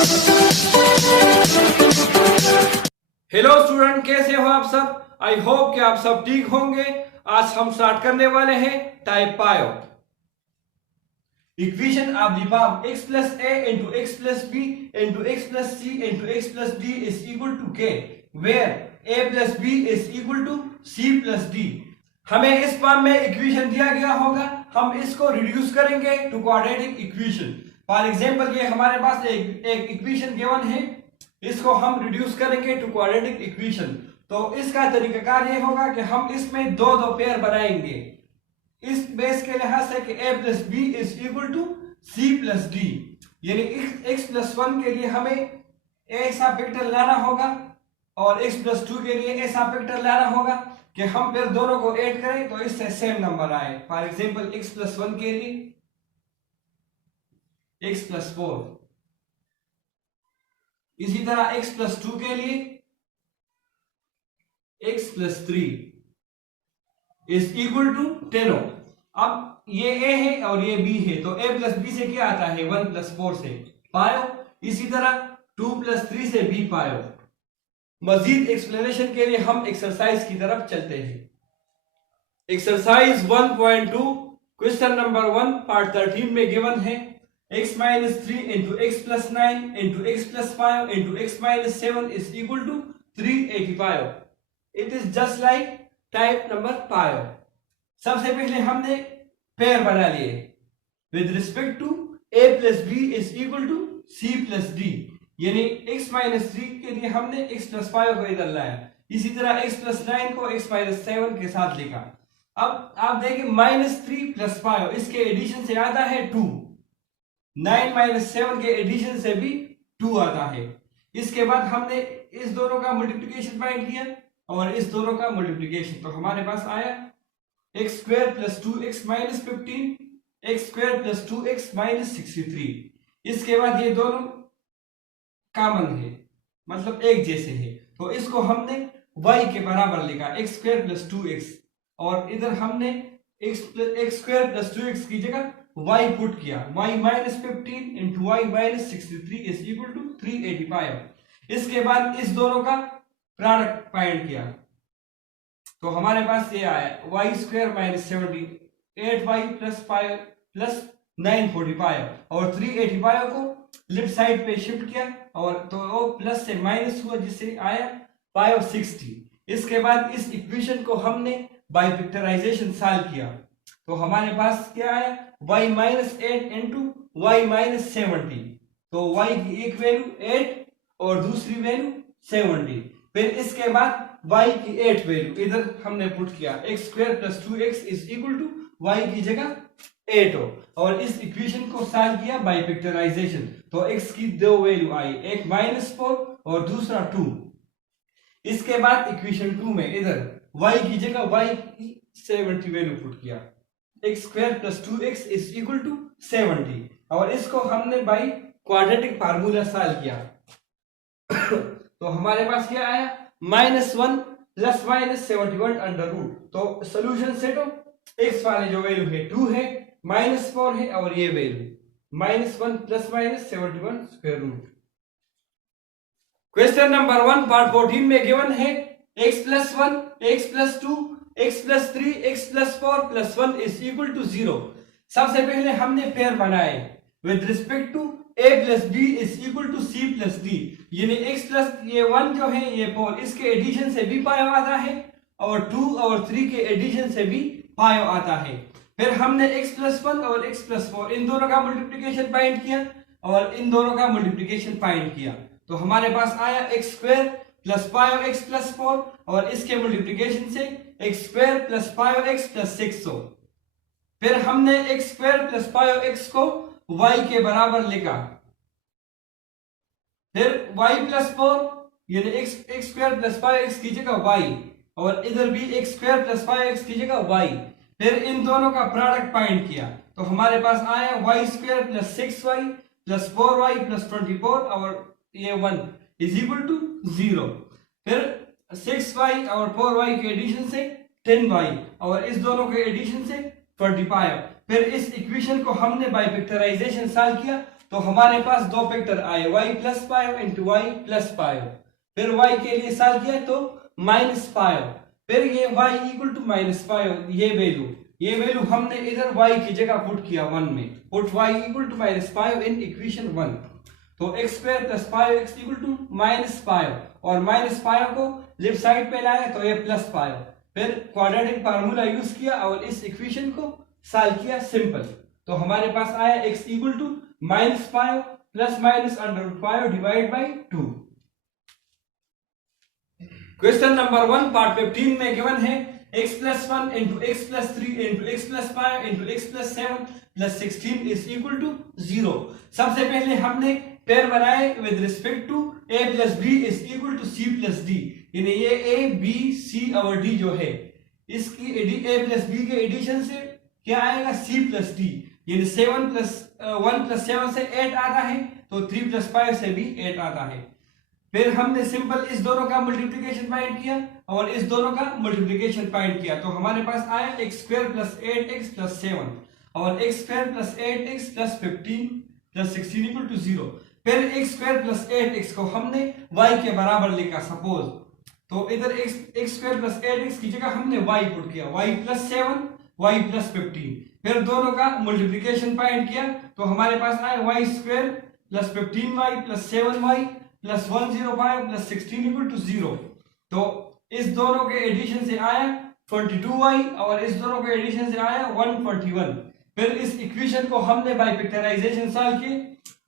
Hello student, कैसे हो आप सब। आई होप कि आप सब ठीक होंगे। आज हम स्टार्ट करने वाले हैं टाइप पायो। Equation of the form x plus a into x plus b into x plus c into x plus d is equal to k, where a plus b is equal to c plus d। हमें इस form में equation दिया गया होगा, हम इसको reduce करेंगे to quadratic equation. For example ये हमारे पास एक इक्वेशन गिवन है, इसको हम रिड्यूस करेंगे टू क्वाड्रेटिक इक्वेशन। तो इसका तरीकाकार ये होगा कि हम इसमें दो पेयर बनाएंगे इस बेस के लिहाज से कि a plus b is equal to c plus d, यानी x प्लस 1 के लिए हमें a ऐसा फैक्टर लाना होगा और x प्लस 2 के लिए ऐसा फैक्टर लाना होगा कि हम फिर दोनों को ऐड करें तो इससे सेम नंबर आए। फॉर एग्जांपल x प्लस 1 के लिए x प्लस 4, इसी तरह x प्लस 2 के लिए x plus 3 is equal to 10। अब ये a है और ये b है, तो a प्लस b से क्या आता है 1 प्लस 4 से पायो, इसी तरह 2 प्लस 3 से b पायो। मजीद एक्सप्लेनेशन के लिए हम एक्सरसाइज की तरफ चलते हैं। एक्सरसाइज 1.2 क्वेश्चन नंबर 1 पार्ट 13 में गिवन है x minus 3 into x plus 9 into x plus 5 into x minus 7 is equal to 385। It is just like type number पायो। सबसे पहले हमने पेयर बना लिए with respect to a plus b is equal to c plus d, यानी x minus 3 के लिए हमने x plus 5 को इधर लाया, इसी तरह x plus 9 को x minus 7 के साथ लिखा। अब आप देखिए -3 plus 5 इसके एडिशन से आता है 2, 9 माइनस 7 के एडिशन से भी 2 आता है। इसके बाद हमने इस दोनों का मल्टीप्लिकेशन फाइंड किया और इस दोनों का मल्टीप्लिकेशन, तो हमारे पास आया x square plus 2x minus 15, x square plus 2x minus 63। इसके बाद ये दोनों कॉमन है, मतलब एक जैसे है, तो इसको हमने y के बराबर लिखा x स्क्वायर प्लस 2x, और इधर हमने x स्क्वायर प्लस 2x की जगह y पुट किया, y minus 15 into y minus 63 is equal to 385। इसके बाद इस दोनों का प्रोडक्ट फाइंड किया, तो हमारे पास ये आया y square minus 70, 8y plus 5 plus 945, और 385 को लेफ्ट साइड पे शिफ्ट किया और तो वो प्लस से माइनस हुआ जिससे आया 560। इसके बाद इस इक्वेशन को हमने बाय फैक्टराइजेशन सॉल्व किया, तो हमारे पास क्या आया y minus 8 into y minus 70, तो y की एक वैल्यू 8 और दूसरी वैल्यू 70। फिर इसके बाद y की 8 वैल्यू इधर हमने पुट किया, x square plus 2x is equal to y की जगह 8 हो, और इस इक्वेशन को सॉल्व किया बाय फैक्टराइजेशन, तो x की दो वैल्यू आई, एक -4 और दूसरा 2। इसके बाद इक्वेशन 2 में इधर y की जगह y की 70 वैल्यू पुट किया, x square plus 2x is equal to 70, और इसको हमने बाय क्वाड्रेटिक फार्मूला सॉल्व किया। तो हमारे पास क्या आया -1 प्लस माइनस 71 अंडर रूट, तो सोल्यूशन सेट हो x वाले जो वैल्यू है 2 है, -4 है और ये value -1 plus minus 71 square root. Question number 1 part 14 में गिवन है x plus 1 x plus 2 x plus 3 x plus 4 plus 1 is equal to 0। सबसे पहले हमने पेयर बनाए with respect to a plus b is equal to c plus d, यानी x plus ये 1 जो है ये 4, इसके एडिशन से भी पायो आता है और 2 और 3 के एडिशन से भी पायो आता है। फिर हमने x प्लस 1 और x प्लस 4 इन दोनों का मल्टीप्लिकेशन फाइंड किया और इन दोनों का मल्टीप्लिकेशन फाइंड किया, तो हमारे पास आया x square plus 5x plus 4 और इसके मल्टीप्लिकेशन से x square plus 5x plus 600। फिर हमने x स्क्वायर प्लस 5x को y के बराबर लिखा, फिर y प्लस 4 यानी x स्क्वायर प्लस 5x की जगह y, और इधर भी x स्क्वायर प्लस 5x की जगह y। फिर इन दोनों का प्रोडक्ट फाइंड किया, तो हमारे पास आया y square plus 6y plus 4y plus 24 और ये 1 इज इक्वल टू 0। फिर 6y और 4y के एडिशन से 10y और इस दोनों के एडिशन से 25। फिर इस इक्वेशन को हमने बाय फैक्टराइजेशन सॉल्व किया तो हमारे पास दो फैक्टर आए, y plus 5 into y plus 5। फिर y के लिए सॉल्व किया तो -5, फिर ये y इक्वल टू -5, ये वैल्यू हमने इधर y की जगह पुट किया 1 में, put y equal to -5 in equation 1। तो x square plus 5x equal to -5 और -5 को लेफ्ट साइड पे लाया तो ये +5। फिर क्वाड्रेटिक फार्मूला यूज किया और इस इक्वेशन को सॉल्व किया सिंपल। तो हमारे पास आया x equal to -5 plus minus √5 divide by 2। Question number 1 part 15 में गिवन है x plus 1 into x plus 3 into x plus 5 into x plus 7 plus 16 is equal to 0। सबसे पहले हमने पेयर बनाए with respect to a plus b is equal to c plus d, यानी ये a b c और d जो है इसकी a प्लस b के एडिशन से क्या आएगा c प्लस d, यानी 7 प्लस 1 प्लस 7 से 8 आता है तो 3 प्लस 5 से भी 8 आता है। फिर हमने सिंपल इस दोनों का मल्टीप्लिकेशन फाइंड किया और इस दोनों का मल्टीप्लिकेशन फाइंड किया, तो हमारे पास आया x square plus 8x plus 7 और x square plus 8x plus 15 plus 16 equal to 0। फिर x स्क्वायर प्लस 8x को हमने y के बराबर लिखा सपोज, तो इधर x स्क्वायर प्लस 8x की जगह हमने y पुट किया, y प्लस 7 y प्लस 15। फिर दोनों का मल्टीप्लिकेशन फाइंड किया तो हमारे पास आया y square plus 15y plus 7y plus 105 plus 16 equal to 0। तो इस दोनों के एडिशन से आया 22y और इस दोनों के एडिशन से आया 141। फिर इस इक्वेशन को हमने बाय फैक्टराइजेशन सॉल्व किए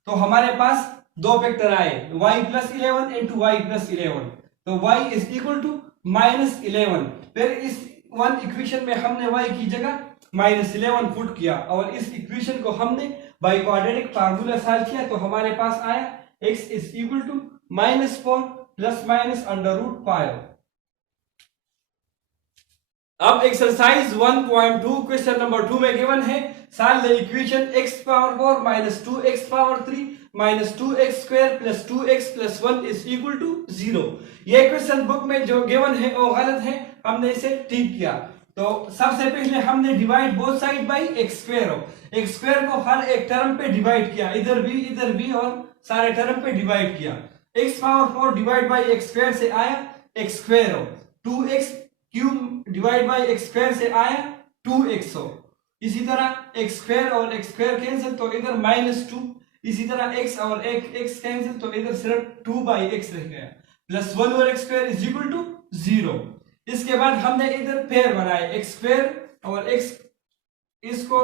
तो हमारे पास दो फैक्टर आए, y plus 11 into y plus 11, तो y इज इक्वल टू -11। फिर इस वन इक्वेशन में हमने y की जगह -11 पुट किया और इस इक्वेशन को हमने बाय क्वाड्रेटिक फार्मूला सॉल्व किया तो हमारे पास आया x is equal to -4 plus minus √5। अब एक्सरसाइज 1.2 क्वेश्चन नंबर 2 में गिवन है solve the equation x power 4 minus 2x power 3 minus 2x square plus 2x plus 1 is equal to 0। ये question book में जो गिवन है वो गलत है, हमने इसे ठीक किया। तो सबसे पहले हमने divide both side by x square को हर एक टर्म पे डिवाइड किया, इधर भी और सारे टर्म पे डिवाइड किया। x power 4 divide by x square से आया x square, 2x cube divide by x square से आया 2x। इसी तरह x स्क्वायर और x स्क्वायर कैंसिल तो इधर -2, इसी तरह x और x कैंसिल तो इधर सिर्फ 2/x रह गया, प्लस 1 और x square is equal to 0। इसके बाद हमने इधर पेयर बनाए x स्क्वायर और x, इसको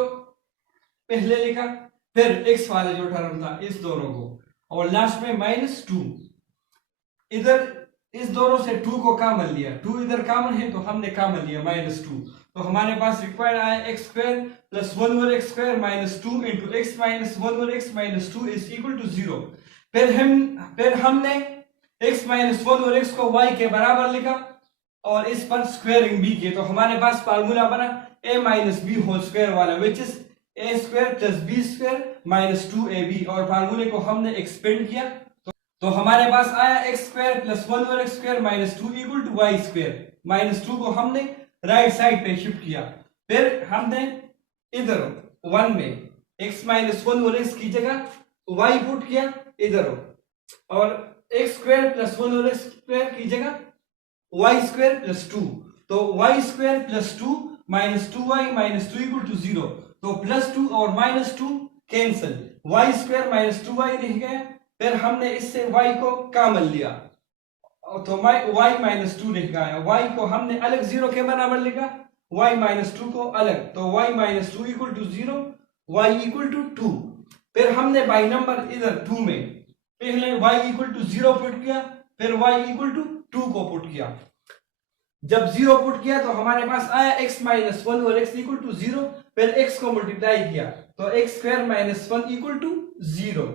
पहले लिखा, फिर x वाला जो टर्म था इस दोनों को और लास्ट में -2। इधर इस दोनों से 2 को कॉमन लिया, 2 इधर कॉमन है तो हमने कॉमन लिया -2। तो हमारे पास रिक्वायर्ड आया x स्क्वायर प्लस 1 और x square -2 into x minus 1 और x minus 2 is equal to 0। फिर हमने x माइनस 1 और x को y के बराबर लिखा और इस पर स्क्वायरिंग भी की, तो हमारे पास फार्मूला बना a minus b whole square वाला which is a square plus b square minus 2ab और फार्मूले को हमने एक्सपेंड किया तो हमारे पास आया x स्क्वायर प्लस 1 और x square minus 2 equal to y square, -2 को हमने राइट साइड पे शिफ्ट किया। फिर हमने इधर 1 में x माइनस 1 और x की जगह y पुट किया इधर और x स्क्वायर प्लस 1 और x स्क्वायर की जगह y स्क्वायर प्लस 2, तो y square plus 2 minus 2y minus 2 equal to 0। तो +2 और -2 cancel, y square minus 2y रह गया। फिर हमने इससे y को कॉमन लिया तो y माइनस 2 रह गया, y को हमने अलग 0 के बराबर लिखा, y माइनस 2 को अलग, तो y minus 2 equal to 0, y equal to 2। फिर हमने बाई नंबर इधर 2 में पहले y इक्वल टू 0 पुट किया, फिर y इक्वल टू 2 को पुट किया। जब 0 पुट किया तो हमारे पास आया x माइनस 1 और x इक्वल टू 0। फिर x को मल्टीप्लाई किया तो x square minus 1 equal to 0।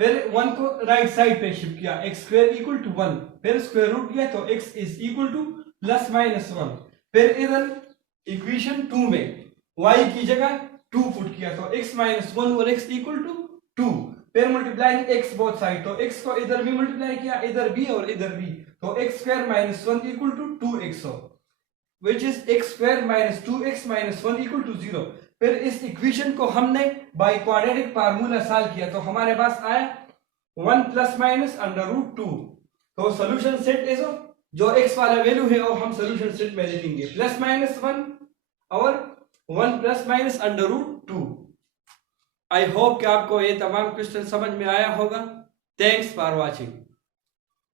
फिर 1 को राइट साइड पे शिफ्ट किया, x स्क्वायर इक्वल टू 1, फिर स्क्वायर रूट किया तो x is equal to plus minus 1। फिर इधर इक्वेशन 2 में y की जगह 2 पुट किया तो x माइनस 1 और x इक्वल टू 2। फिर मल्टीप्लाई x बोथ साइड, तो x को इधर भी मल्टीप्लाई किया, इधर भी और इधर भी, तो x square minus 1 equal to 2x, which is x square minus 2x minus 1 equal to 0। फिर इस इक्वेशन को हमने बाय क्वाड्रेटिक फार्मूला सॉल्व किया, तो हमारे पास आया 1 प्लस माइनस अंडर रूट 2। तो सोल्यूशन सेट इज, जो x वाला वैल्यू है वो हम सोल्यूशन सेट में लिखेंगे प्लस माइनस 1 और 1 plus minus under root 2। I hope कि आपको ये तमाम क्वेश्चन समझ में आया होगा। Thanks for watching.